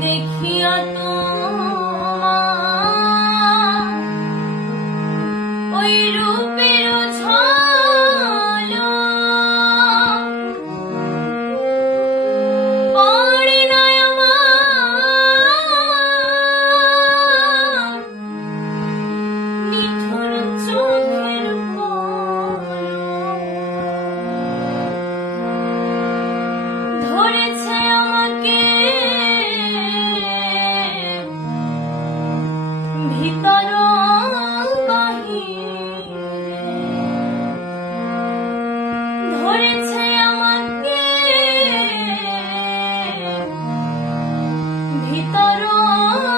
দেখিয়া তোমার たら